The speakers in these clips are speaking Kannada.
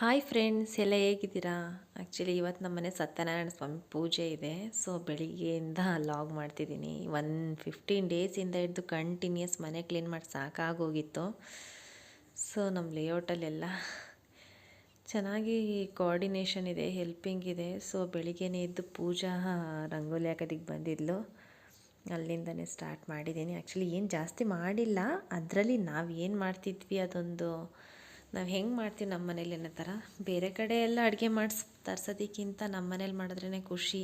ಹಾಯ್ ಫ್ರೆಂಡ್ಸ್ ಎಲ್ಲ ಹೇಗಿದ್ದೀರಾ? ಆ್ಯಕ್ಚುಲಿ ಇವತ್ತು ನಮ್ಮ ಮನೆ ಸತ್ಯನಾರಾಯಣ ಸ್ವಾಮಿ ಪೂಜೆ ಇದೆ. ಸೊ ಬೆಳಿಗ್ಗೆಯಿಂದ ಲಾಗ್ ಮಾಡ್ತಿದ್ದೀನಿ. ಒನ್ ಫಿಫ್ಟೀನ್ ಡೇಸಿಂದ ಹಿಡಿದು ಕಂಟಿನ್ಯೂಸ್ ಮನೆ ಕ್ಲೀನ್ ಮಾಡಿ ಸಾಕಾಗೋಗಿತ್ತು. ಸೊ ನಮ್ಮ ಲೇಔಟಲ್ಲೆಲ್ಲ ಚೆನ್ನಾಗಿ ಕೋಆರ್ಡಿನೇಷನ್ ಇದೆ ಹೆಲ್ಪಿಂಗ್ ಇದೆ. ಸೊ ಬೆಳಿಗ್ಗೆನೇ ಎದ್ದು ಪೂಜಾ ರಂಗೋಲಿ ಹಾಕೋದಕ್ಕೆ ಬಂದಿದ್ಲು. ಅಲ್ಲಿಂದನೇ ಸ್ಟಾರ್ಟ್ ಮಾಡಿದ್ದೀನಿ. ಆ್ಯಕ್ಚುಲಿ ಏನು ಜಾಸ್ತಿ ಮಾಡಿಲ್ಲ. ಅದರಲ್ಲಿ ನಾವು ಏನು ಮಾಡ್ತಿದ್ವಿ ಅದೊಂದು ನಾವು ಹೆಂಗೆ ಮಾಡ್ತೀವಿ ನಮ್ಮ ಮನೇಲಿ ಅನ್ನೋ ಥರ ಬೇರೆ ಕಡೆ ಎಲ್ಲ ಅಡುಗೆ ಮಾಡಿಸ್ ತರ್ಸೋದಕ್ಕಿಂತ ನಮ್ಮ ಮನೇಲಿ ಮಾಡಿದ್ರೇ ಖುಷಿ.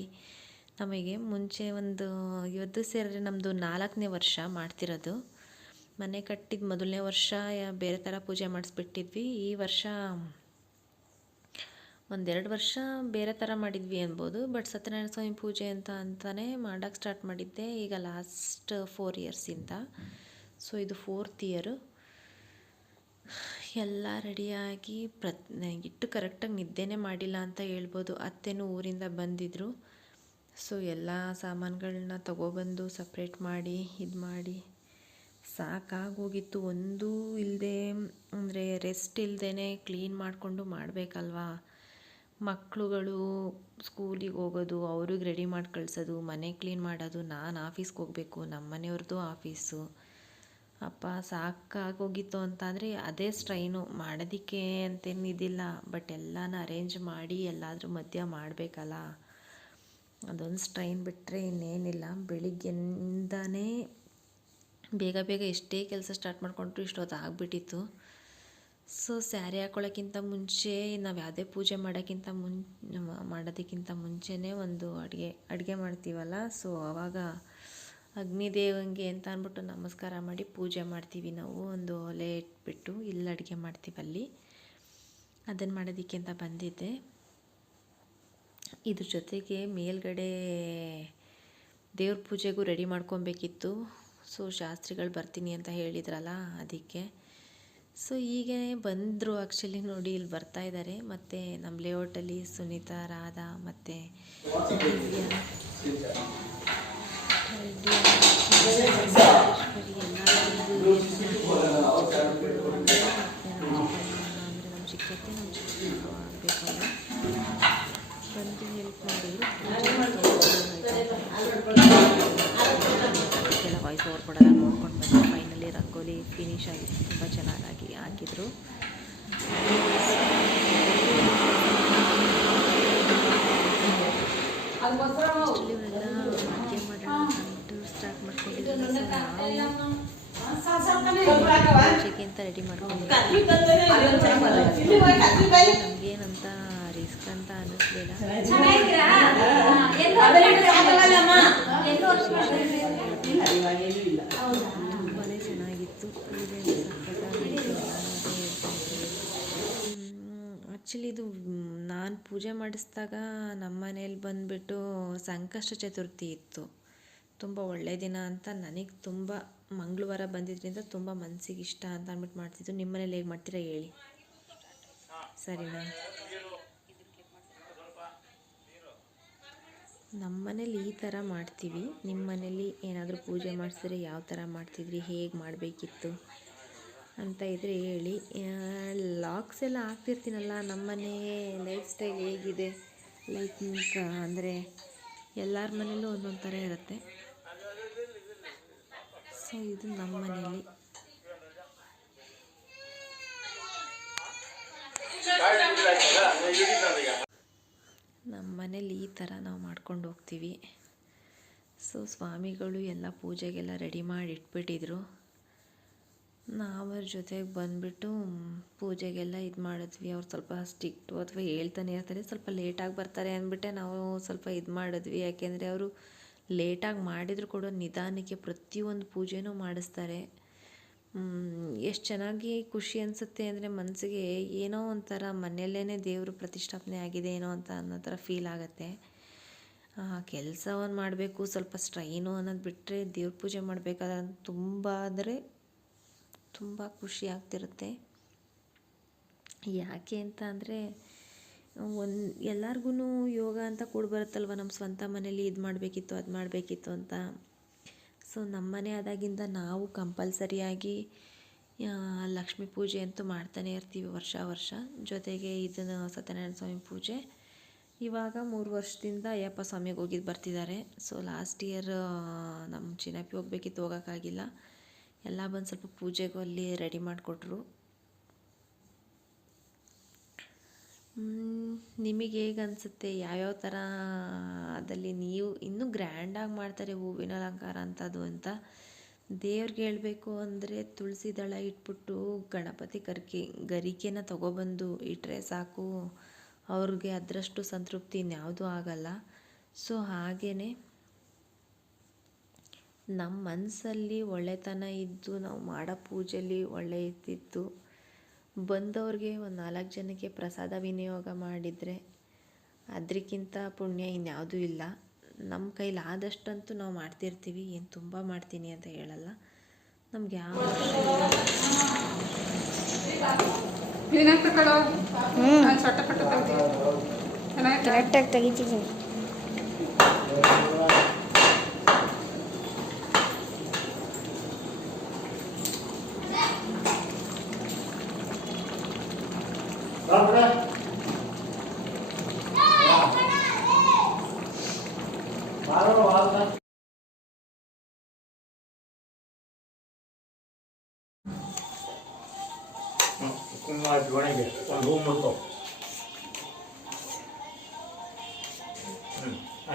ನಮಗೆ ಮುಂಚೆ ಒಂದು ಇವತ್ತು ಸೇರಿದ್ರೆ ನಮ್ಮದು ನಾಲ್ಕನೇ ವರ್ಷ ಮಾಡ್ತಿರೋದು. ಮನೆ ಕಟ್ಟಿದ ಮೊದಲನೇ ವರ್ಷ ಬೇರೆ ಥರ ಪೂಜೆ ಮಾಡಿಸ್ಬಿಟ್ಟಿದ್ವಿ. ಈ ವರ್ಷ ಒಂದೆರಡು ವರ್ಷ ಬೇರೆ ಥರ ಮಾಡಿದ್ವಿ ಅನ್ಬೋದು. ಬಟ್ ಸತ್ಯನಾರಾಯಣ ಸ್ವಾಮಿ ಪೂಜೆ ಅಂತ ಅಂತಲೇ ಮಾಡೋಕ್ಕೆ ಸ್ಟಾರ್ಟ್ ಮಾಡಿದ್ದೆ ಈಗ ಲಾಸ್ಟ್ ಫೋರ್ ಇಯರ್ಸಿಂದ ಸೊ ಇದು ಫೋರ್ತ್ ಇಯರು ಎಲ್ಲ ರೆಡಿಯಾಗಿ ಪ್ರತ್, ಇಟ್ಟು ಕರೆಕ್ಟಾಗಿ ನಿದ್ದೆನೇ ಮಾಡಿಲ್ಲ ಅಂತ ಹೇಳ್ಬೋದು. ಅತ್ತೆನೂ ಊರಿಂದ ಬಂದಿದ್ದರು ಸೊ, ಎಲ್ಲ ಸಾಮಾನುಗಳನ್ನ ತಗೊಬಂದು ಸಪ್ರೇಟ್ ಮಾಡಿ, ಇದು ಮಾಡಿ. ಸಾಕಾಗೋಗಿತ್ತು. ಒಂದೂ ಇಲ್ಲದೆ ಅಂದರೆ ರೆಸ್ಟ್ ಇಲ್ಲದೇ ಕ್ಲೀನ್ ಮಾಡಿಕೊಂಡು ಮಾಡಬೇಕಲ್ವಾ? ಮಕ್ಕಳುಗಳು ಸ್ಕೂಲಿಗೆ ಹೋಗೋದು, ಅವ್ರಿಗೆ ರೆಡಿ ಮಾಡಿ ಕಳಿಸೋದು ಮನೆ ಕ್ಲೀನ್ ಮಾಡೋದು, ನಾನು ಆಫೀಸ್ಗೆ ಹೋಗಬೇಕು ನಮ್ಮ ಮನೆಯವ್ರದ್ದು ಆಫೀಸು ಅಪ್ಪ ಸಾಕಾಗೋಗಿತ್ತು ಅಂತಂದರೆ ಅದೇ ಸ್ಟ್ರೈನು ಮಾಡೋದಕ್ಕೆ ಅಂತೇನಿದಿಲ್ಲ ಬಟ್ ಎಲ್ಲಾನ ಅರೇಂಜ್ ಮಾಡಿ ಎಲ್ಲಾದರೂ ಮಧ್ಯ ಮಾಡಬೇಕಲ್ಲ. ಅದೊಂದು ಸ್ಟ್ರೈನ್ ಬಿಟ್ಟರೆ ಇನ್ನೇನಿಲ್ಲ. ಬೆಳಿಗ್ಗೆಯಿಂದನೇ ಬೇಗ ಬೇಗ ಎಷ್ಟೇ ಕೆಲಸ ಸ್ಟಾರ್ಟ್ ಮಾಡಿಕೊಂಡ್ರು ಇಷ್ಟೊತ್ತು ಆಗಿಬಿಟ್ಟಿತ್ತು. ಸೊ ಸ್ಯಾರಿ ಹಾಕೊಳ್ಳೋಕ್ಕಿಂತ ಮುಂಚೆ, ನಾವು ಯಾವುದೇ ಪೂಜೆ ಮಾಡೋಕ್ಕಿಂತ ಮುಂ, ಮಾಡೋದಕ್ಕಿಂತ ಮುಂಚೆನೇ ಒಂದು ಅಡುಗೆ ಅಡುಗೆ ಮಾಡ್ತೀವಲ್ಲ. ಸೊ ಆವಾಗ ಅಗ್ನಿದೇವಂಗೆ ಅಂತ ಅಂದ್ಬಿಟ್ಟು ನಮಸ್ಕಾರ ಮಾಡಿ ಪೂಜೆ ಮಾಡ್ತೀವಿ ನಾವು. ಒಂದು ಒಲೆ ಇಟ್ಬಿಟ್ಟು ಇಲ್ಲಿ ಅಡುಗೆ ಮಾಡ್ತೀವಿ ಅಲ್ಲಿ. ಅದನ್ನು ಮಾಡೋದಕ್ಕೆ ಅಂತ ಬಂದಿದ್ದೆ. ಇದ್ರ ಜೊತೆಗೆ ಮೇಲ್ಗಡೆ ದೇವ್ರ ಪೂಜೆಗೂ ರೆಡಿ ಮಾಡ್ಕೊಬೇಕಿತ್ತು. ಸೊ ಶಾಸ್ತ್ರಿಗಳು ಬರ್ತೀನಿ ಅಂತ ಹೇಳಿದ್ರಲ್ಲ ಅದಕ್ಕೆ. ಸೊ ಹೀಗೆ ಬಂದರು ಆ್ಯಕ್ಚುಲಿ ನೋಡಿ ಇಲ್ಲಿ ಬರ್ತಾ ಇದ್ದಾರೆ. ಮತ್ತು ನಮ್ಮ ಲೇಔಟಲ್ಲಿ ಸುನೀತಾ ರಾಧಾ ಮತ್ತು ದಿವ್ಯಾ. ಎಲ್ಲ ವಾಯ್ಸ್ ಓವರ್ ಕೊಡೋಲ್ಲ ನೋಡ್ಕೊಂಡು ಬಂದು ಫೈನಲಿ ರಂಗೋಲಿ ಫಿನಿಶ್ ಆಗಿ ತುಂಬ ಚೆನ್ನಾಗಿ ಹಾಕಿದ್ರು ಇವರೆಲ್ಲ ಅಂದ್ಬಿಟ್ಟು ಮಾಡ್ಕೊಂಡಿದ್ದೀವಿ. ಅಂತ ರೆಡಿ ಮಾಡ್ಕೊಂಡಿದ್ದೀವಿ. ನಮಗೇನಂತ ರಿಸ್ಕ್ ಅಂತ ಅನ್ನಿಸ್ಲಿಲ್ಲ. ತುಂಬಾ ಚೆನ್ನಾಗಿತ್ತು. ಆ್ಯಕ್ಚುಲಿ ಇದು ನಾನು ಪೂಜೆ ಮಾಡಿಸಿದಾಗ ನಮ್ಮ ಮನೇಲಿ ಬಂದುಬಿಟ್ಟು ಸಂಕಷ್ಟ ಚತುರ್ಥಿ ಇತ್ತು. ತುಂಬ ಒಳ್ಳೆಯ ದಿನ ಅಂತ ನನಗೆ ತುಂಬ ಮಂಗಳವಾರ ಬಂದಿದ್ದರಿಂದ ತುಂಬ ಮನಸ್ಸಿಗೆ ಇಷ್ಟ ಅಂತ ಅಂದ್ಬಿಟ್ಟು ಮಾಡ್ತಿದ್ದು. ನಿಮ್ಮ ಮನೇಲಿ ಹೇಗೆ ಮಾಡ್ತೀರಾ ಹೇಳಿ. ಸರಿನಾ? ನಮ್ಮ ಮನೇಲಿ ಈ ಥರ ಮಾಡ್ತೀವಿ. ನಿಮ್ಮ ಮನೇಲಿ ಏನಾದರೂ ಪೂಜೆ ಮಾಡಿಸಿದ್ರೆ ಯಾವ ಥರ ಮಾಡ್ತಿದ್ರಿ, ಹೇಗೆ ಮಾಡಬೇಕಿತ್ತು ಅಂತ ಇದ್ರೆ ಹೇಳಿ. ಲಾಕ್ಸ್ ಎಲ್ಲ ಹಾಕ್ತಿರ್ತೀನಲ್ಲ ನಮ್ಮ ಮನೆ ಲೈಫ್ ಸ್ಟೈಲ್ ಹೇಗಿದೆ? ಲೈಕ್ ಅಂದರೆ ಎಲ್ಲರ ಮನೇಲೂ ಒಂದೊಂದು ಥರ ಇರುತ್ತೆ. ಇದು ನಮ್ಮ ಮನೇಲಿ ನಮ್ಮ ಮನೇಲಿ ಈ ಥರ ನಾವು ಮಾಡ್ಕೊಂಡು ಹೋಗ್ತೀವಿ. ಸೊ ಸ್ವಾಮಿಗಳು ಎಲ್ಲ ಪೂಜೆಗೆಲ್ಲ ರೆಡಿ ಮಾಡಿ ಇಟ್ಬಿಟ್ಟಿದ್ರು. ನಾವು ಅವ್ರ ಜೊತೆಗೆ ಬಂದುಬಿಟ್ಟು ಪೂಜೆಗೆಲ್ಲ ಇದು ಮಾಡಿದ್ವಿ. ಅವ್ರು ಸ್ವಲ್ಪ ಸ್ಟಿಕ್ಟು ಅಥವಾ ಹೇಳ್ತಾನೆ ಇರ್ತಾರೆ, ಸ್ವಲ್ಪ ಲೇಟಾಗಿ ಬರ್ತಾರೆ ಅಂದ್ಬಿಟ್ಟೆ ನಾವು ಸ್ವಲ್ಪ ಇದು ಮಾಡಿದ್ವಿ. ಯಾಕೆಂದರೆ ಅವರು ಲೇಟಾಗಿ ಮಾಡಿದರೂ ಕೂಡ ನಿಧಾನಕ್ಕೆ ಪ್ರತಿಯೊಂದು ಪೂಜೆನೂ ಮಾಡಿಸ್ತಾರೆ. ಎಷ್ಟು ಚೆನ್ನಾಗಿ ಖುಷಿ ಅನಿಸುತ್ತೆ ಅಂದರೆ ಮನಸ್ಸಿಗೆ ಏನೋ ಒಂಥರ ಮನೆಯಲ್ಲೇ ದೇವರು ಪ್ರತಿಷ್ಠಾಪನೆ ಆಗಿದೆ ಏನೋ ಅಂತ ಅನ್ನೋ ಥರ ಫೀಲ್ ಆಗುತ್ತೆ. ಕೆಲಸವನ್ನು ಮಾಡಬೇಕು, ಸ್ವಲ್ಪ ಸ್ಟ್ರೈನು ಅನ್ನೋದು ಬಿಟ್ಟರೆ ದೇವ್ರ ಪೂಜೆ ಮಾಡಬೇಕಾದ್ರೆ ತುಂಬ ಅಂದರೆ ತುಂಬ ಖುಷಿ ಆಗ್ತಿರುತ್ತೆ. ಯಾಕೆ ಅಂತ ಅಂದರೆ ಒಂದು ಎಲ್ಲರಿಗೂ ಯೋಗ ಅಂತ ಕೂಡ ಬರುತ್ತಲ್ವ ನಮ್ಮ ಸ್ವಂತ ಮನೇಲಿ ಇದು ಮಾಡಬೇಕಿತ್ತು, ಅದು ಮಾಡಬೇಕಿತ್ತು ಅಂತ. ಸೊ ನಮ್ಮ ಮನೆ ಆದಾಗಿಂದ ನಾವು ಕಂಪಲ್ಸರಿಯಾಗಿ ಲಕ್ಷ್ಮೀ ಪೂಜೆ ಅಂತೂ ಮಾಡ್ತಾನೆ ಇರ್ತೀವಿ ವರ್ಷ ವರ್ಷ. ಜೊತೆಗೆ ಇದನ್ನು ಸತ್ಯನಾರಾಯಣ ಸ್ವಾಮಿ ಪೂಜೆ. ಇವಾಗ ಮೂರು ವರ್ಷದಿಂದ ಅಯ್ಯಪ್ಪ ಸ್ವಾಮಿಗೆ ಹೋಗಿದ್ದು ಬರ್ತಿದ್ದಾರೆ ಸೊ ಲಾಸ್ಟ್ ಇಯರ್ ನಮ್ಮ ಚಿನ್ನಪ್ಪಿ ಹೋಗ್ಬೇಕಿತ್ತು, ಹೋಗೋಕ್ಕಾಗಿಲ್ಲ. ಎಲ್ಲ ಬಂದು ಸ್ವಲ್ಪ ಪೂಜೆಗೂ ಅಲ್ಲಿ ರೆಡಿ ಮಾಡಿಕೊಟ್ರು. ನಿಮಗೆ ಹೇಗೆ ಅನಿಸುತ್ತೆ? ಯಾವ್ಯಾವ ಥರ ಅದರಲ್ಲಿ ನೀವು ಇನ್ನೂ ಗ್ರ್ಯಾಂಡಾಗಿ ಮಾಡ್ತಾರೆ ಹೂವಿನ ಅಲಂಕಾರ ಅಂಥದ್ದು ಅಂತ ದೇವ್ರಿಗೆ ಹೇಳಬೇಕು ಅಂದರೆ ತುಳಸಿ ದಳ ಇಟ್ಬಿಟ್ಟು ಗಣಪತಿ ಕರ್ಕಿ, ಗರಿಕೆನ ತಗೊಬಂದು ಇಟ್ಟರೆ ಸಾಕು. ಅವ್ರಿಗೆ ಅದರಷ್ಟು ಸಂತೃಪ್ತಿ ಇನ್ಯಾವುದೂ ಆಗಲ್ಲ. ಸೊ ಹಾಗೆಯೇ ನಮ್ಮ ಮನಸ್ಸಲ್ಲಿ ಒಳ್ಳೆತನ ಇದ್ದು ನಾವು ಮಾಡೋ ಪೂಜೆಯಲ್ಲಿ ಒಳ್ಳೆ ಇದ್ದಿದ್ದು ಬಂದವ್ರಿಗೆ ಒಂದು ನಾಲ್ಕು ಜನಕ್ಕೆ ಪ್ರಸಾದ ವಿನಿಯೋಗ ಮಾಡಿದರೆ ಅದಕ್ಕಿಂತ ಪುಣ್ಯ ಇನ್ಯಾವುದೂ ಇಲ್ಲ. ನಮ್ಮ ಕೈಲಿ ಆದಷ್ಟಂತೂ ನಾವು ಮಾಡ್ತಿರ್ತೀವಿ. ಏನು ತುಂಬ ಮಾಡ್ತೀನಿ ಅಂತ ಹೇಳಲ್ಲ. ನಮ್ಗೆ ಯಾವ ಕರೆಕ್ಟಾಗಿ ತೆಗಿತಿದ್ದೀನಿ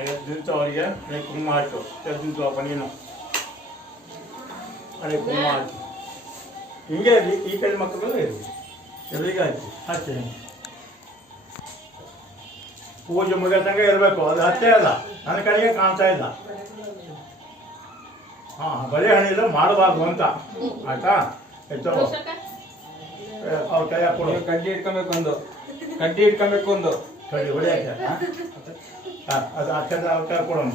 ಐವತ್ತು ದಿವಸ ಅವರಿಗೆ ನನಗೆ ಕುಂಕುಮ ಹಾಕು ಎಷ್ಟು ದಿವಸ ನೀನು. ಅದೇ ಕುಂಕುಮ ಹಾಕಿ ಹಿಂಗೆ ಇರಲಿ ಈ ಕಡೆ ಮಕ್ಕಳು ಇರಲಿ ಎಲ್ಲಿಗೆ ಹಾಕಿ ಹಚ್ಚಿ ಪೂಜೆ ಮುಗಿಯತಂಗ ಇರಬೇಕು. ಅದು ಅಷ್ಟೇ ಅಲ್ಲ. ನನ್ನ ಕಡೆಗೆ ಕಾಣ್ತಾ ಇಲ್ಲ. ಹಾಂ ಬರೀ ಹಣ್ಣಿಲ್ಲ ಮಾಡಬಾರ್ದು ಅಂತ. ಆಯ್ತಾ? ಹೆಚ್ಚು ಅವ್ರ ಕೈಯಾಗ ಕೊಡು. ಕಡ್ಡಿ ಇಟ್ಕೊಬೇಕು ಒಂದು ಕಡ್ಡಿ ಇಟ್ಕೊಬೇಕು ಒಂದು ಕಡಿ ಹೊಡಿಯಾಕೆ ಹಾಂ ಅದು ಅಕ್ಷರ ಅವಕ್ಕ ಕೊಡೋಣ.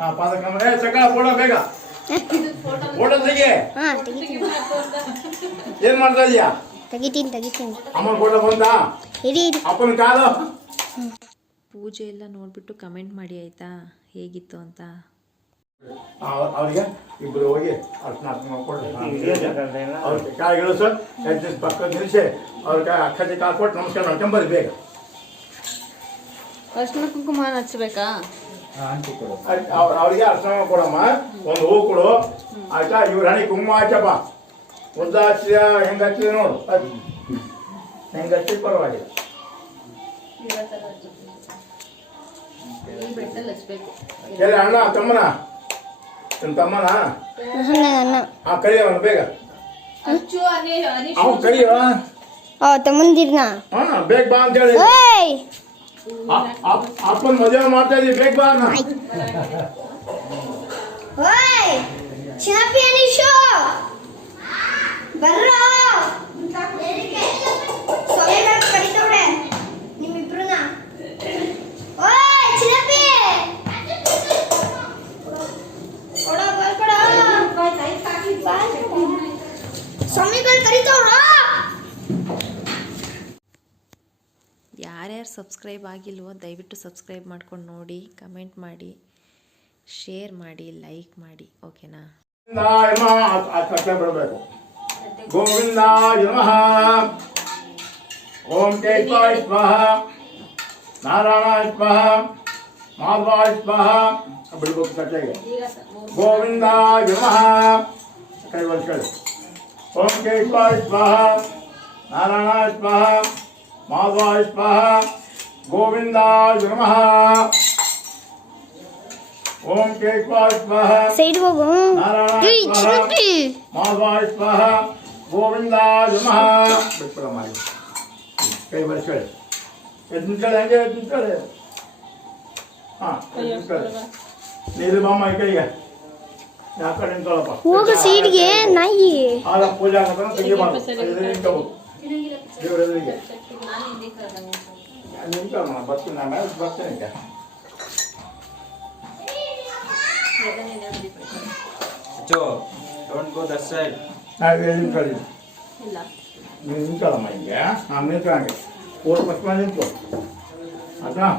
ಹಾಂ ಪಾದಕಮ್ಮ ಏ ಚಕ ಕೊಡೋ ಬೇಗ. ಫೋಟೋ ತೆಗಿ ಹಾಂ ತೆಗಿತೀನಿ. ಏನು ಮಾಡ್ತಾ ಇದೀಯಾ? ತೆಗಿತೀನಿ ತೆಗಿತೀನಿ. ಅಮ್ಮ ಫೋಟೋ ಬಂದಾ? ಇರಿ ಅಪ್ಪನ ಕಾಲು. ಪೂಜೆ ಎಲ್ಲ ನೋಡ್ಬಿಟ್ಟು ಕಮೆಂಟ್ ಮಾಡಿ ಆಯ್ತಾ? ಹೇಗಿತ್ತು ಅಂತ? ಅವರಿಗೆ ಇಬ್ಬರು ಹೋಗಿ ಅರ್ಶನ ಅವ್ರಿಗೆ ಕಾಯಿಗಳು ಸರ್ ಪಕ್ಕ ನಿಲ್ಲಿಸಿ ಅವ್ರ ಅಕ್ಕಿ ಕಾಲು ಕೊಟ್ಟು ನಮಸ್ಕಾರ ಮಾಡ್ಕೊಂಬರ್ರಿ ಬೇಗ. ಅರ್ಶಿನ ಕುಂಕುಮ ಹಚ್ಚಬೇಕಾ ಅವ್ರಿಗೆ ಅರ್ಶನ ಕೊಡಮ್ಮ. ಒಂದು ಹೂ ಕೊಡು. ಆಯ್ತಾ? ಇವ್ರ ಹಣಿ ಕುಂಕುಮ ಹಚ್ಚಪ್ಪ ಉದ್ದ ಹಚ್ಚಿದ ಹೆಂಗೆ ಹಚ್ಚಿದೆ ನೋಡು. ಹೆಂಗೆ ಹಚ್ಚಿದ ಪರವಾಗಿಲ್ಲ. ಎಲ್ಲಿ ಅಣ್ಣ ತಮ್ಮನ? ನಿಮ್ಮ ತಮ್ಮನ? ಆ ಕರಿಯವನು ಬೇಗ. ಅವನು ಕರಿಯ ತಮ್ಮಂದಿರ್ನ? ಹಾ ಬೇಗ ಬಾ ಅಂತ ಹೇಳಿ. ಓಯ್ ಅ- ಅಪ್- ಅಪ್ಪನ ಮದುವೆ ಮಾಡ್ತಾ ಇದೀವಿ ಬೇಗ ಬಾ ಅಣ್ಣ ಓಯ್ ಚಾಂಪಿಯನ್ ಶೋ ಬರ್ರೋ ಸೊಳ್ಳೆಗಳು ಕಡಿತವ್ರೆ ನಿಮ್ಮಿಬ್ರನ್ನ ಓಯ್ ಚಿಲಪಿ ಕೊಡೋ ಬಾಲ್ ಕೊಡೋ ಬಾಲ್ ಯಾರ್ಯಾರು ಸಬ್ಸ್ಕ್ರೈಬ್ ಆಗಿಲ್ವೋ ದಯವಿಟ್ಟು ಸಬ್ಸ್ಕ್ರೈಬ್ ಮಾಡ್ಕೊಂಡು ನೋಡಿ, ಕಮೆಂಟ್ ಮಾಡಿ, ಶೇರ್ ಮಾಡಿ, ಲೈಕ್ ಮಾಡಿ, ಓಕೆನಾ? ಬಿಡಬೇಕು. ಗೋವಿಂದಾಯ ನಮಃ. ಓಂ ಕೇಶವಾಯ ಸ್ವಾಹ. ನಾರಾಯಣಾಯ ಸ್ವಾಹ. ಮಾಧವಾಯ ಸ್ವಾಹ. ಬಿಡ್ಬೇಕು ತಟ್ಟೆಗೆ ಗೋವಿಂದಾಯ ನಮಃ. ಕೈ ಓಂ ಕೇಶವಾಯ ಸ್ವಾಹ. ನಾರಾಯಣ ಸ್ವಾಹ. ಮಾಧವಾಯ ಸ್ವಾಹ ಗೋವಿಂದಾಯ ನಮಃ ಓಂ ಕೇಶವಾಯ ಸ್ವಾಹ ಸೈಡ್ ಹೋಗು ನಾರಾಯಣ ಏಯ್ ಚಿಲಪಿ ಮಾಧವಾಯ ಸ್ವಾಹ ಗೋವಿಂದಾಯ ನಮಃ ಬಿಟ್ಬಿಡ ಮಾಡಿ ಕೈ ಬರ್ಸ್ಕೊಳ್ಳಿ ಎದ್ದು ನಿಂತ್ಕೊಳ್ಳಿ ಹಂಗೆ ಎದ್ದು ನಿಂತ್ಕೊಳ್ಳಿ ಹಾಂ ಎದ್ದು ನಿಂತ್ಕೊಳ್ಳಿ ನೀರು ಬಾಮ್ಮ ಈ ಕೈಗೆ ಯಾ ಕಡೆ ನಿಂತ್ಕೊಳ್ಳಪ್ಪ ಹೋಗು ಸೈಡ್ಗೆ ನಾಯಿ ಆಗ ಪೂಜೆ ಆಗತ್ತ ತೆಗಿಬಾರ್ದು ಎದುರು ನಿಂತ್ಕೋಬೇಕು ದೇವ್ರ ಎದುರಿಗೆ ನಿಂತ್ಕೊಳ್ಳೋಣ ಬರ್ತೀನಿ ನಾನು ಮೇಲೆ ಬರ್ತೀನಿ ಈಗ ಅಚ್ಚೋ ಡೋಂಟ್ ಗೋ ದಟ್ ಸೈಡ್ ನಾವು ನಿಂತ್ಕೊಳ್ಳಿ ನೀವು ನಿಂತ್ಕೊಳ್ಳಮ್ಮ ಹಿಂಗೆ ಹಾಂ ನಿಂತ್ಕೊಳ್ಳಂಗೆ ಊಟ ಪಕ್ಕ ನಿಂತು ಆಯ್ತಾ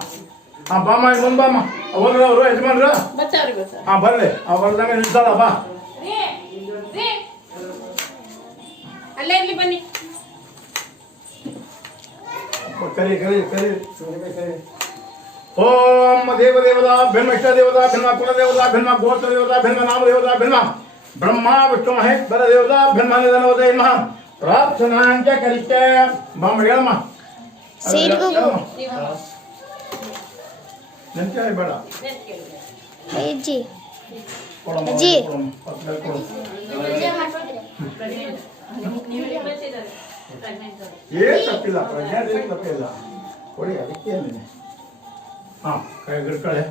ಹಾಂ ಬಾಮ್ಮ ಇಲ್ಲಿ ಬಂದು ಬಾಮ್ಮ ಹೋಗ್ರಿ ಅವರು ಯಜಮಾನ್ರು ಹಾಂ ಬರಲಿ ಅವ್ರು ಬರ್ದಂಗೆ ನಿಲ್ಸಲ್ಲ ಬಾ ಅಲ್ಲೇ ಇರ್ಲಿ ಬನ್ನಿ ಕರಿ ಕರಿ ಕರಿ ಕರಿ ಓಂ ದೇವ ದೇವತಾ ಭಿನ್ನ ಇಷ್ಟ ದೇವತಾ ಭಿನ್ನ ಕುಲ ದೇವತಾ ಭಿನ್ನ ಗೋತ್ರ ದೇವತಾ ಭಿನ್ನ ನಾಮ ದೇವತಾ ಭಿನ್ನ ಬ್ರಹ್ಮ ವಿಷ್ಣು ಮಹೇಶ್ವರ ದೇವತಾ ಭಿನ್ನ ನಿಧನವತೆ ನಮಃ ಪ್ರಾರ್ಥನಾಂಚ ಕರಿತೆ ಬಾಂಬ ಹೇಳಮ್ಮ ಸೈಡ್ಗೆ ಹೋಗು. ನೆನ್ಕೆ ಬೇಡ ಅಜ್ಜಿ ಕೊಡಮ್ಮ, ಅಜ್ಜಿ. ಕೊಡಮ್ಮ, ಪಕ್ಕದಲ್ಲಿ ಕೊಡು. ಏನ್ ತಪ್ಪಿಲ್ಲ ಪ್ರಜ್ಞಾದೇವಿ ತಪ್ಪಿಲ್ಲ ಕೊಡಿ ಅದಕ್ಕೆ ಏನಿದೆ ಹಾ ಕೈ ಹಿಡ್ಕೊಳ್ಳಿ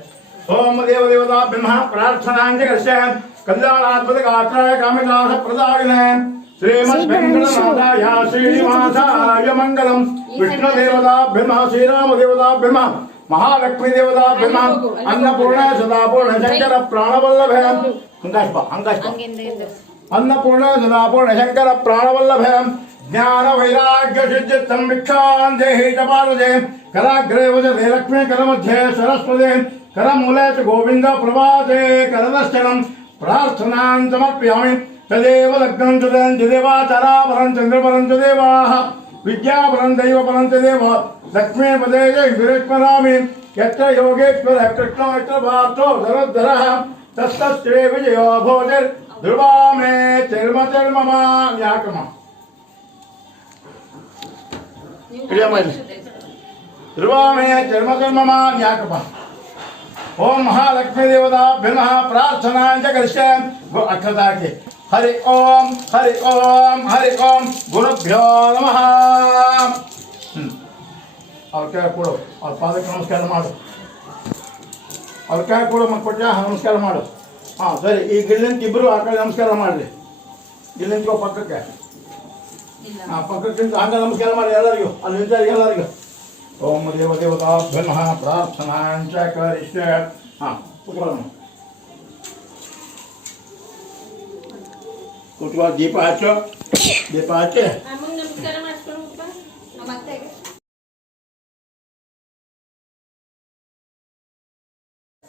ಓಂ ದೇವ ದೇವತಾ ಬ್ರಹ್ಮ ಪ್ರಾರ್ಥನಾಂಜ ಕರ್ಷ ಕಲ್ಯಾಣಾತ್ಮಕ ಗಾತ್ರಾಯ ಕಾಮಿದಾಸ ಪ್ರದಾಯಿನ ಶ್ರೀಮದ್ ವೆಂಕಟನಾಥಾಯ ಶ್ರೀನಿವಾಸಾಯ ಮಂಗಲಂ ವಿಷ್ಣು ದೇವತಾ ಬ್ರಹ್ಮ ಶ್ರೀರಾಮ ದೇವತಾ ಬ್ರಹ್ಮ ಮಹಾಲಕ್ಷ್ಮೀ ದೇವತಾ ಬ್ರಹ್ಮ ಅನ್ನಪೂರ್ಣ ಸದಾಪೂರ್ಣ ಶಂಕರ ज्ञान भिक्षान्देहि च पाददे कराग्रे वजते लक्ष्मी करमध्ये सरस्वते, करमूले गोविंद प्रभाते, करदर्शनं प्रार्थनां समर्पयामि। तदेव लग्नं च देवा, तारापरं चन्द्रपरं च देवाः। विद्यापरं दैवपरं च देव, लक्ष्मीपदे जयविरस्मरामि यत्र यत्र भारतो विजयो ध्रुवा मे व्याकमा ಮೇ ಚರ್ಮ ಚರ್ಮ ಯಾಕಪ್ಪ ಓಂ ಮಹಾಲಕ್ಷ್ಮೀ ದೇವತಾ ಭಿನ್ನಃ ಪ್ರಾರ್ಥನಾಂಚ ಕರಿಷ್ಯ ಗು ಅಕ್ಷತಾಕಿ ಹರಿ ಓಂ ಹರಿ ಓಂ ಹರಿ ಓಂ ಗುರುಭ್ಯೋ ನಮಃ ಹ್ಮ್ ಅವ್ರ ಕೈ ಕೊಡು ಅವ್ರ ಪಾದಕ್ಕೆ ನಮಸ್ಕಾರ ಮಾಡು ಅವ್ರ ಕೈ ಕೊಡು ಮತ್ತೆ ಕೊಟ್ಟ ನಮಸ್ಕಾರ ಮಾಡು ಹಾಂ ಸರಿ ಈ ಗಿಲ್ಲಿಂತ ಇಬ್ರು ಆ ಕಡೆ ನಮಸ್ಕಾರ ಮಾಡ್ರಿ ಗಿಲ್ಲಿಂತ್ಗೋ ಪಕ್ಕಕ್ಕೆ ಹಾಂ ಪಕ್ಕಕ್ಕೆ ಹಂಗ ನಮಸ್ಕಾರ ಮಾಡಿ ಎಲ್ಲರಿಗೂ ಅಲ್ಲಿ ನಿಂತ ಎಲ್ಲರಿಗೂ ಓಂ ದೇವ ದೇವತಾ ಬ್ರಹ್ಮ ಪ್ರಾರ್ಥನಾಂಚ ಕರಿಷ್ಯ ಹಾಂ ಕೂತ್ಕೊಳ್ಳೋಣ ಕೂತ್ಕೋ ದೀಪ ಹಚ್ಚು ದೀಪ ಹಚ್ಚಿ ಅಮ್ಮಂಗ್ ನಮಸ್ಕಾರ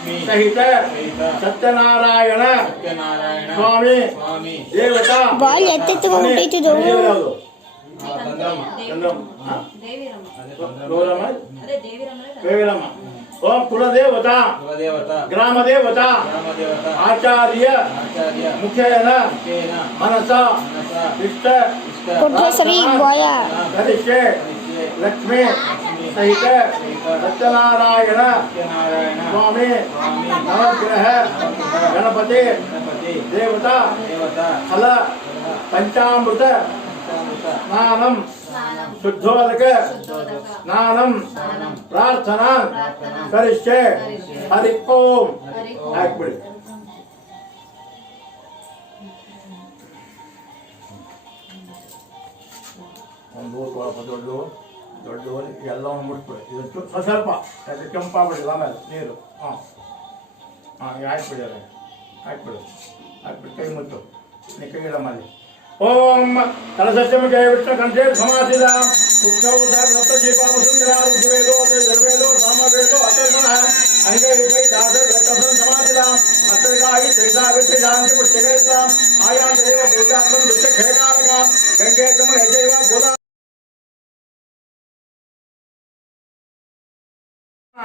ನವಗ್ರಹ ನವಗ್ರಹ ದೇವತಾ ಸರಿ ಗೋಲ್ ಕೊಡು ಆಚಾರ್ಯ ಆಚಾರ್ಯ ಮುಖೇನ ಮುಖೇನ ಲಕ್ಷ್ಮಿ ಲಕ್ಷ್ಮೀ ಸಹಿತ ಸಹಿತ ಸತ್ಯನಾರಾಯಣ ಸತ್ಯನಾರಾಯಣ ಸ್ವಾಮಿ ಸ್ವಾಮಿ ದೇವತಾ ಬಾಲ್ ಎತ್ತೆತ್ಕೊಂಡ್ಬಿಟ್ಟಿದ್ದು ಮನೆ ದೇವರು ಯಾವುದು? ಆ, ಚಂದ್ರಮ್ಮ ಚಂದ್ರಮ್ಮ ಹಾ? ಅದೇ ಚಂದ್ರಮ್ಮ ಗೌರಮ್ಮ ದೇವಿರಮ್ಮ ಓಂ ಕುಲದೇವತಾ ಕುಲದೇವತಾ ಗ್ರಾಮ ದೇವತಾ ಗ್ರಾಮದೇವತಾ ಆಚಾರ್ಯ ಆಚಾರ್ಯ ಮುಖೇನ ಮುಖೇನ ಮನಸ ಮನಸ ಇಷ್ಟ ಇಷ್ಟ ಕೊಟ್ರೆ ಸರಿ ಗೋಯ ಧರಿಷ್ಯೆ ಪರಿಚಯ ಲಕ್ಷ್ಮಿ ಸಹಿತ ಸತ್ಯನಾರಾಯಣ ಸತ್ಯನಾರಾಯಣ ಸ್ವಾಮಿ ಸ್ವಾಮಿ ನವಗ್ರಹ ಗಣಪತಿ ಗಣಪತಿ ದೇವತಾ ದೇವತಾ ಫಲ ಪಂಚಾಮೃತ ಪಂಚಾಮೃತ ಸ್ನಾನಂ ಶುದ್ಧೋದಕ ಸ್ನಾನಂ ಪ್ರಾರ್ಥನಾ ಕರಿಷ್ಯೆ ಹರಿ ಓಂ ಹಾಕ್ಬಿಡಿ ಒಂದು ಸ್ವಲ್ಪ ದೊಡ್ಡ ದೊಡ್ಡ ಎಲ್ಲವನ್ನು ಮುಟ್ಬಿಡಿ ಇದು ಚು- ಸ್ವಲ್ಪ ಸ್ವಲ್ಪ ಅದು ಕೆಂಪಾಗ್ಬಿಡಿಲ್ಲ ಆಮೇಲೆ ನೀರು ಹಾಂ ಹಾಂ ಹಾಕ್ಬಿಡಿ ಅದೇ ಹಾಕ್ಬಿಡಿ ಹಾಕ್ಬಿಟ್ಟು ಕೈ ಮುಟ್ಟು ನೀ ಕೈ ಇಡ ಮಾಡಿ ಓಂ ಕಲಸಸ್ಯಮ ಜಯ ವಿಷ್ಣು ಕಂಠೇ ಸಮಾಸಿದ ಉಕ್ಷವು ಸಪ್ತ ದೀಪ ವಸುಂಧರ ಋಗ್ವೇದೋ ಧರ್ವೇದೋ ಸಾಮವೇದೋ ಅಥರ್ವಣ ಅಂಗೈ ಕೈ ದಾಸರ್ ವೇತಸಂ ಸಮಾಸಿದ ಅತ್ತರಿಗಾಗಿ ತ್ರಿಸಾವಿ ತ್ರಿಶಾಂತಿ ಪುಷ್ಟಿಕೇತ ಆಯಾಂ ದೇವ ಪೂಜಾತ್ಮಂ ದುಷ್ಟ ಖೇಕಾರಕ ಗಂಗೆ ಕಮಲ ಹೆಜೈವ ಗೋದಾ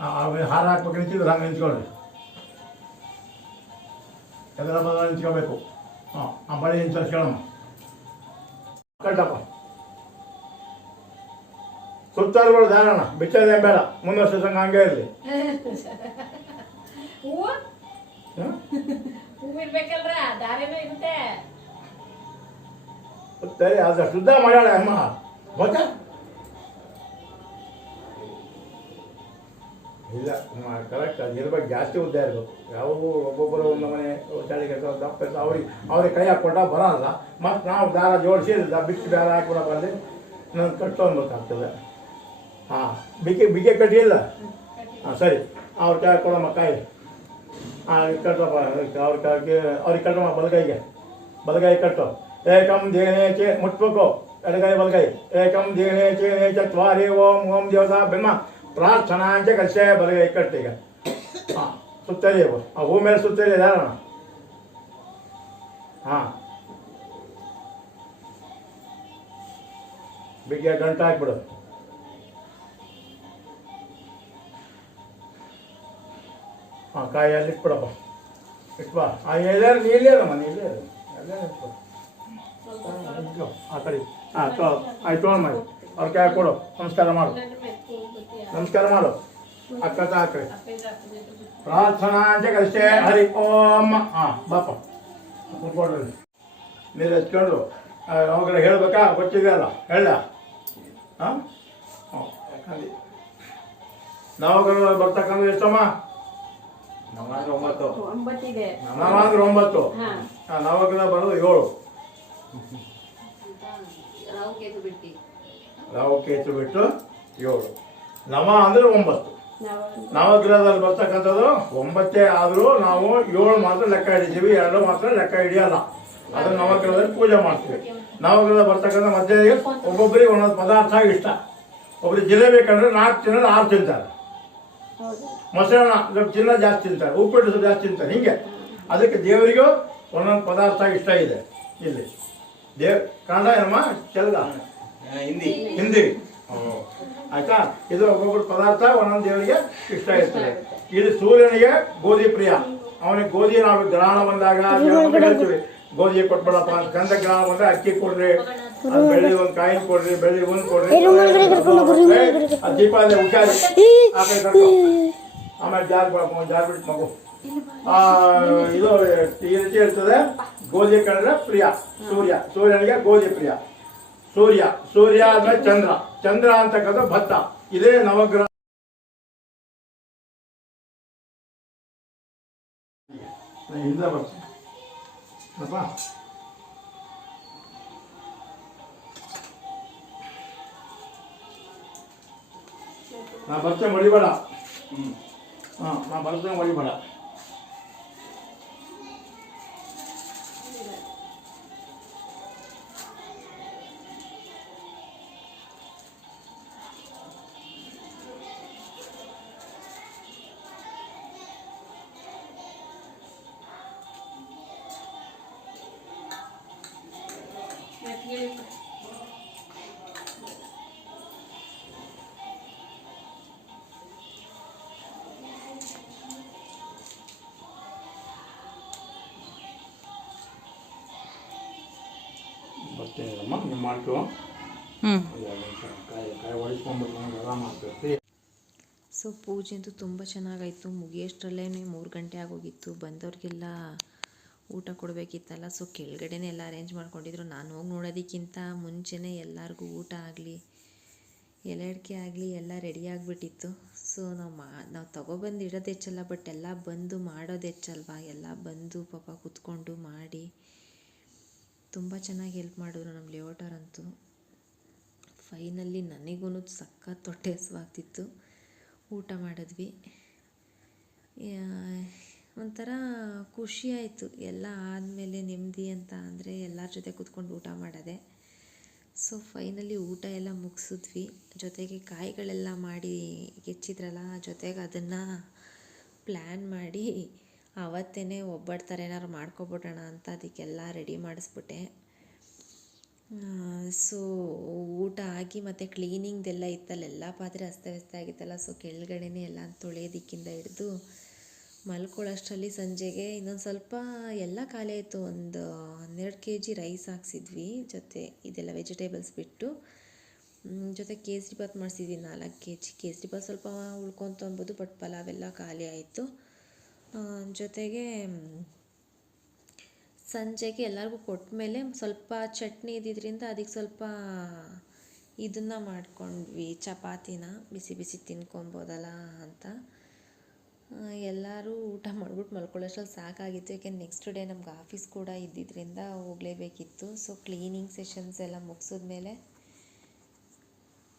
ಹಾರ ಹಾಕ್ಬೇಕು ನಿಂತಿದ್ರೆ ಹಂಗೆ ನಿಂತ್ಕೊಳ್ಳಿ. ಎದರ ಬದಲ ನಿಂತ್ಕೋಬೇಕು. ಹಾಂ ಆ ಬಳಿ ನಿಂತ ಕೇಳೋಣ. ಕಟ್ಟಪ್ಪ ಸುತ್ತಲ್ಗಳು ಧಾರಣ ಬಿಚ್ಚೋದೇ ಬೇಡ ಮುಂದೆ ವರ್ಷ ಸಂಘ ಹಂಗೆ ಇರಲಿ. ಸರಿ ಅದು ಶುದ್ಧ ಮಾಡ್ಯಾಳ ಅಮ್ಮ. ಗೊತ್ತಾ? ಇಲ್ಲ ಕರೆಕ್ಟ್ ಅದು ಇರ್ಬೇಕು, ಜಾಸ್ತಿ ಉದ್ದ ಇರಬೇಕು. ಯಾವ ಒಬ್ಬೊಬ್ಬರು ಒಂದು ಮನೆ ಚಳಿಗೆ ದಪ್ಪ. ಅವ್ರಿಗೆ ಅವ್ರಿಗೆ ಕೈ ಹಾಕ್ಕೊಟ್ಟ ಬರಲ್ಲ ಮತ್ತು ನಾವು ದಾರ ಜೋಡಿಸಿ ಬಿಚ್ಚಿ ದಾರ ಹಾಕ್ಬಿಡ ಬಂದು ನಾನು ಕಟ್ಕೊಳ್ಬೇಕಾಗ್ತದೆ ಹಾಂ ಬಿಕೆ ಬಿಕೆ ಕಟ್ಟಿಲ್ಲ ಹಾಂ, ಸರಿ. ಅವ್ರ ಕೈ ಹಾಕ್ಕೊಡಮ್ಮ, ಕಾಯಿ. ಹಾಂ ಕಟ್ಟಪ್ಪ ಅವ್ರ ಕೈಗೆ, ಅವ್ರಿಗೆ ಕಟ್ಟಮ್ಮ ಬಲಗೈಗೆ. ಬಲಗೈ ಕಟ್ಟು ಏಕಂ ದೇನೇ ಚೇ, ಮುಟ್ಬೇಕು. ಎಡಗೈ ಬಲಗೈ. ಏಕಂ ದೇನೇ ಚೇನೇ ಚತ್ವಾರಿ ಓಂ ಓಂ ದೇವಸ ಬ್ರಹ್ಮ ಪ್ರಾರ್ಥನಾ ಅಂತ ಕಷ್ಟೇ ಬಲಗೈ ಕಟ್ಟೀಗ ಹಾಂ ಸುತ್ತಲಿ ಅವು. ಆ ಹೂ ಮೇಲೆ ಸುತ್ತಲಿ ಧಾರಣ ಹಾಂ ಬಿಗ್ಗೆ ಗಂಟು ಹಾಕ್ಬಿಡು ಹಾಂ ಕಾಯಿ ಅಲ್ಲಿ ಇಟ್ಬಿಡಪ್ಪ ಇಟ್ಬಾ ಆ ಎಲ್ಲಾರು ನೀ ಇಲ್ಲೇ ಇರಮ್ಮ ನೀ ಇಲ್ಲೇ ಇರು ಅಲ್ಲೇ ಇಟ್ಕೊ. ಹಾ, ಇಟ್ಕೊ. ಆ ಕಡೆ ಹಾಂ ತೊ ಆಯ್ತು ತೊಗೊಂಡು ಮಾಡಿ ಅವ್ರ ಕೈ ಕೊಡು ನಮಸ್ಕಾರ ಮಾಡು. ನಮಸ್ಕಾರ ಮಾಡು. ಅಕ್ಕ ಹಾಕ್ರಿ. ಪ್ರಾರ್ಥನಾ ಅಂತ ಕಲಿಸೆ ಹರಿ ಓಂ. ಹಾಂ ಬಾಪ. ಕೊಡ್ರಿ ನೀರು ಹಚ್ಕೊಂಡ್ರು ಅವಾಗ ಹೇಳ್ಬೇಕಾ? ಗೊತ್ತಿದೆಯಲ್ಲ? ಹೇಳ. ಹಾಂ? ಯಾಕಂದ್ರೆ ನಾವಾಗ ಬರ್ತಕ್ಕಂಥ ಎಷ್ಟಮ್ಮ? ನವಾಂದ್ರ ಒಂಬತ್ತು. ಒಂಬತ್ತಿದೆ ನವಾಂದ್ರ ಒಂಬತ್ತು. ಹಾ. ಆ, ನವಗ್ರಹ ಬರೋದು ಏಳು. ರಾವು ಕೇತು ಬಿಟ್ಟಿ ಏಳು. ನವ ಅಂದ್ರೆ ಒಂಬತ್ತು. ನವಗ್ರಹದಲ್ಲಿ ಬರ್ತಕ್ಕಂಥದ್ದು ಒಂಬತ್ತೇ ಆದರೂ ನಾವು ಏಳು ಮಾತ್ರ ಲೆಕ್ಕ ಹಿಡಿತೀವಿ ಎರಡು ಮಾತ್ರ ಲೆಕ್ಕ ಹಿಡಿಯಲ್ಲ ಅದನ್ನ ನವಗ್ರಹದಲ್ಲಿ ಪೂಜೆ ಮಾಡ್ತೀವಿ. ನವಗ್ರಹ ಬರ್ತಕ್ಕಂಥ ಮಧ್ಯದಲ್ಲಿ ಒಬ್ಬೊಬ್ಬರಿಗೆ ಒಂದೊಂದು ಪದಾರ್ಥ ಇಷ್ಟ. ಒಬ್ಬರಿಗೆ ಜಿಲ್ಲೆ ಬೇಕಂದ್ರೆ ನಾಲ್ಕು ತಿನ್ನೋದು ಆರು ತಿಂತಾರೆ. ಮೊಸರನ್ನ ಚಿನ್ನ ಜಾಸ್ತಿ ತಿಂತಾರೆ ಉಪ್ಪಿಟ್ಟು ಜಾಸ್ತಿ ತಿಂತಾರೆ. ಹಿಂಗೆ. ಅದಕ್ಕೆ ದೇವರಿಗೂ ಒಂದೊಂದು ಪದಾರ್ಥ ಇಷ್ಟ ಇದೆ ಇಲ್ಲಿ. ದೇವ್ ಕನ್ನಡ ಏನಮ್ಮ ಆ, ಹಿಂದಿ. ಹಿಂದಿ. ಆಯ್ತಾ? ಇದು ಒಬ್ಬೊಬ್ಬರು ಪದಾರ್ಥ ಒಂದೊಂದು ದೇವರಿಗೆ ಇಷ್ಟ ಇರ್ತದೆ. ಇದು ಸೂರ್ಯನಿಗೆ ಗೋಧಿ ಪ್ರಿಯ. ಅವನಿಗೆ ಗೋಧಿ ನಾವು ಗ್ರಹಣ ಬಂದಾಗ ಹೇಳ್ತೀವಿ. ಗೋಧಿ ಕೊಟ್ಬಿಡಪ್ಪ ಗಂಧ ಗ್ರಹಣ ಬಂದ್ರೆ ಅಕ್ಕಿ ಕೊಡ್ರಿ ಬೆಳ್ಳಿ ಒಂದು ಕಾಯಿನ್ ಕೊಡ್ರಿ ಬೆಳ್ಳಿ ಒಂದು ಕೊಡ್ರಿ. ದೀಪಾವಳಿ ದೀಪ ಹುಷಾರಿ. ಆಮೇಲೆ ಜಾರ್ ಬಿಡಪ್ಪ ಜಾರ್ ಬಿಟ್ಟು ಮಗು. ಆ, ಇದು ಈ ರೀತಿ ಇರ್ತದೆ. ಗೋಧಿ ಕಂಡ್ರೆ ಪ್ರಿಯ. ಸೂರ್ಯ. ಸೂರ್ಯನಿಗೆ ಗೋಧಿ ಪ್ರಿಯ. ಸೂರ್ಯ ಸೂರ್ಯ ಅಂದ್ರೆ ಚಂದ್ರ ಚಂದ್ರ ಅಂತಕ್ಕಂಥ ಭತ್ತ ಇದೇ ನವಗ್ರಹ ನಾನು ಹಿಂದೆ ಬರ್ತೀನಿ ಅಪ್ಪ ನಾ ಬರ್ತೇನೆ ಮಳಿಬೇಡ ಹ್ಮ್ ಹಾಂ ನಾ ಬರ್ತೇನೆ ಮಳಿಬೇಡ ಸೊ ಪೂಜೆ ಅಂತೂ ತುಂಬ ಚೆನ್ನಾಗಾಯ್ತು ಮುಗಿಯೋಷ್ಟರಲ್ಲೇ ಮೂರು ಗಂಟೆ ಆಗೋಗಿತ್ತು ಬಂದವ್ರಿಗೆಲ್ಲ ಊಟ ಕೊಡಬೇಕಿತ್ತಲ್ಲ ಸೊ ಕೆಳಗಡೆನೇ ಎಲ್ಲ ಅರೇಂಜ್ ಮಾಡ್ಕೊಂಡಿದ್ರು. ನಾನು ಹೋಗಿ ನೋಡೋದಕ್ಕಿಂತ ಮುಂಚೆನೇ ಎಲ್ಲರಿಗೂ ಊಟ ಆಗಲಿ ಎಲೆ ಅಡಿಕೆ ಆಗಲಿ ಎಲ್ಲ ರೆಡಿ ಆಗಿಬಿಟ್ಟಿತ್ತು. ಸೊ ನಾವು ಮಾ, ನಾವು ತೊಗೊಬಂದು ಇಡೋದು ಹೆಚ್ಚಲ್ಲ ಬಟ್ ಎಲ್ಲ ಬಂದು ಮಾಡೋದು ಹೆಚ್ಚಲ್ವಾ? ಎಲ್ಲ ಬಂದು ಪಾಪ ಕೂತ್ಕೊಂಡು ಮಾಡಿ, ತುಂಬ ಚೆನ್ನಾಗಿ ಹೆಲ್ಪ್ ಮಾಡಿದ್ರು ನಮ್ಮ ಲೇಔಟರಂತೂ ಫೈನಲ್ಲಿ ನನಗೂ ಸಖತ್ ಹೊಟ್ಟೆ ಹಸುವಾಗ್ತಿತ್ತು. ಊಟ ಮಾಡಿದ್ವಿ. ಒಂಥರ ಖುಷಿ ಆಯಿತು. ಎಲ್ಲ ಆದಮೇಲೆ ನೆಮ್ಮದಿ ಅಂತ ಅಂದರೆ ಎಲ್ಲರ ಜೊತೆ ಕೂತ್ಕೊಂಡು ಊಟ ಮಾಡೋದೆ. ಸೊ ಫೈನಲಿ ಊಟ ಎಲ್ಲ ಮುಗಿಸಿದ್ವಿ. ಜೊತೆಗೆ ಕಾಯಿಗಳೆಲ್ಲ ಮಾಡಿ ಹೆಚ್ಚಿದ್ರಲ್ಲ, ಜೊತೆಗೆ ಅದನ್ನು ಪ್ಲ್ಯಾನ್ ಮಾಡಿ ಆವತ್ತೇ ಒಬ್ಬಟ್ಟು ಥರ ಏನಾದ್ರು ಮಾಡ್ಕೊಬಿಡೋಣ ಅಂತ ಅದಕ್ಕೆಲ್ಲ ರೆಡಿ ಮಾಡಿಸ್ಬಿಟ್ಟೆ. ಸೊ ಊಟ ಆಗಿ ಮತ್ತು ಕ್ಲೀನಿಂಗ್ದೆಲ್ಲ ಇತ್ತಲ್ಲ, ಎಲ್ಲ ಪಾತ್ರೆ ಅಸ್ತವ್ಯಸ್ತ ಆಗಿತ್ತಲ್ಲ ಸೊ ಕೆಳಗಡೆನೇ ಎಲ್ಲ ತೊಳೆಯೋದಕ್ಕಿಂತ ಹಿಡಿದು ಮಲ್ಕೊಳ್ಳೋಷ್ಟರಲ್ಲಿ ಸಂಜೆಗೆ ಇನ್ನೊಂದು ಸ್ವಲ್ಪ ಎಲ್ಲ ಖಾಲಿ ಆಯಿತು. ಒಂದು ಹನ್ನೆರಡು ಕೆ ಜಿ ರೈಸ್ ಹಾಕ್ಸಿದ್ವಿ. ಜೊತೆ ಇದೆಲ್ಲ ವೆಜಿಟೇಬಲ್ಸ್ ಬಿಟ್ಟು ಜೊತೆ ಕೇಸರಿ ಬಾತ್ ಮಾಡಿಸಿದ್ವಿ. ನಾಲ್ಕು ಕೆ ಜಿ ಕೇಸರಿ ಬಾತ್ ಸ್ವಲ್ಪ ಉಳ್ಕೊಂತ ಅನ್ಬೋದು ಬಟ್ ಪಲಾವೆಲ್ಲ ಖಾಲಿ ಆಯಿತು. ಜೊತೆಗೆ, ಸಂಜೆಗೆ ಎಲ್ಲರಿಗೂ ಕೊಟ್ಟ ಮೇಲೆ ಸ್ವಲ್ಪ ಚಟ್ನಿ ಇದ್ದಿದ್ದರಿಂದ ಅದಕ್ಕೆ ಸ್ವಲ್ಪ ಇದನ್ನು ಮಾಡ್ಕೊಂಡ್ವಿ. ಚಪಾತಿನ ಬಿಸಿ ಬಿಸಿ ತಿನ್ಕೊಬೋದಲ್ಲ ಅಂತ. ಎಲ್ಲರೂ ಊಟ ಮಾಡ್ಬಿಟ್ಟು ಮಲ್ಕೊಳ್ಳೋಷ್ಟ್ರಲ್ಲಿ ಸಾಕಾಗಿತ್ತು. ಯಾಕೆ ನೆಕ್ಸ್ಟ್ ಡೇ ನಮ್ಗೆ ಆಫೀಸ್ ಕೂಡ ಇದ್ದಿದ್ದರಿಂದ ಹೋಗಲೇಬೇಕಿತ್ತು. ಸೊ ಕ್ಲೀನಿಂಗ್ ಸೆಷನ್ಸ್ ಎಲ್ಲ ಮುಗಿಸಿದ್ಮೇಲೆ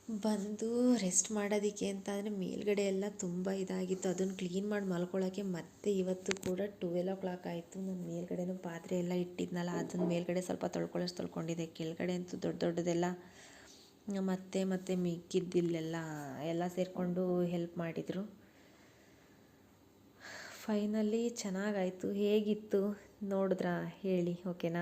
ಬಂದು ರೆಸ್ಟ್ ಮಾಡೋದಕ್ಕೆ ಅಂತ ಅಂದರೆ ಮೇಲ್ಗಡೆ ಎಲ್ಲ ತುಂಬ ಇದಾಗಿತ್ತು. ಅದನ್ನು ಕ್ಲೀನ್ ಮಾಡಿ ಮಲ್ಕೊಳ್ಳೋಕ್ಕೆ ಮತ್ತೆ ಇವತ್ತು ಕೂಡ ಟುವೆಲ್ ಓ ಕ್ಲಾಕ್ ಆಯಿತು. ನಾನು ಮೇಲ್ಗಡೆನೂ ಪಾತ್ರೆ ಎಲ್ಲ ಇಟ್ಟಿದ್ನಲ್ಲ, ಅದನ್ನ ಮೇಲ್ಗಡೆ ಸ್ವಲ್ಪ ತೊಳ್ಕೊಳ್ಳೋಷ್ಟು ತೊಳ್ಕೊಂಡಿದ್ದೆ. ಕೆಳಗಡೆ ಅಂತೂ ದೊಡ್ಡ ದೊಡ್ಡದೆಲ್ಲ ಮತ್ತೆ ಮತ್ತೆ ಮಿಕ್ಕಿದ್ದಿಲ್ಲೆಲ್ಲ ಎಲ್ಲ ಸೇರಿಕೊಂಡು ಹೆಲ್ಪ್ ಮಾಡಿದರು. ಫೈನಲಿ ಚೆನ್ನಾಗಾಯಿತು ಹೇಗಿತ್ತು ನೋಡಿದ್ರಾ ಹೇಳಿ ಓಕೆನಾ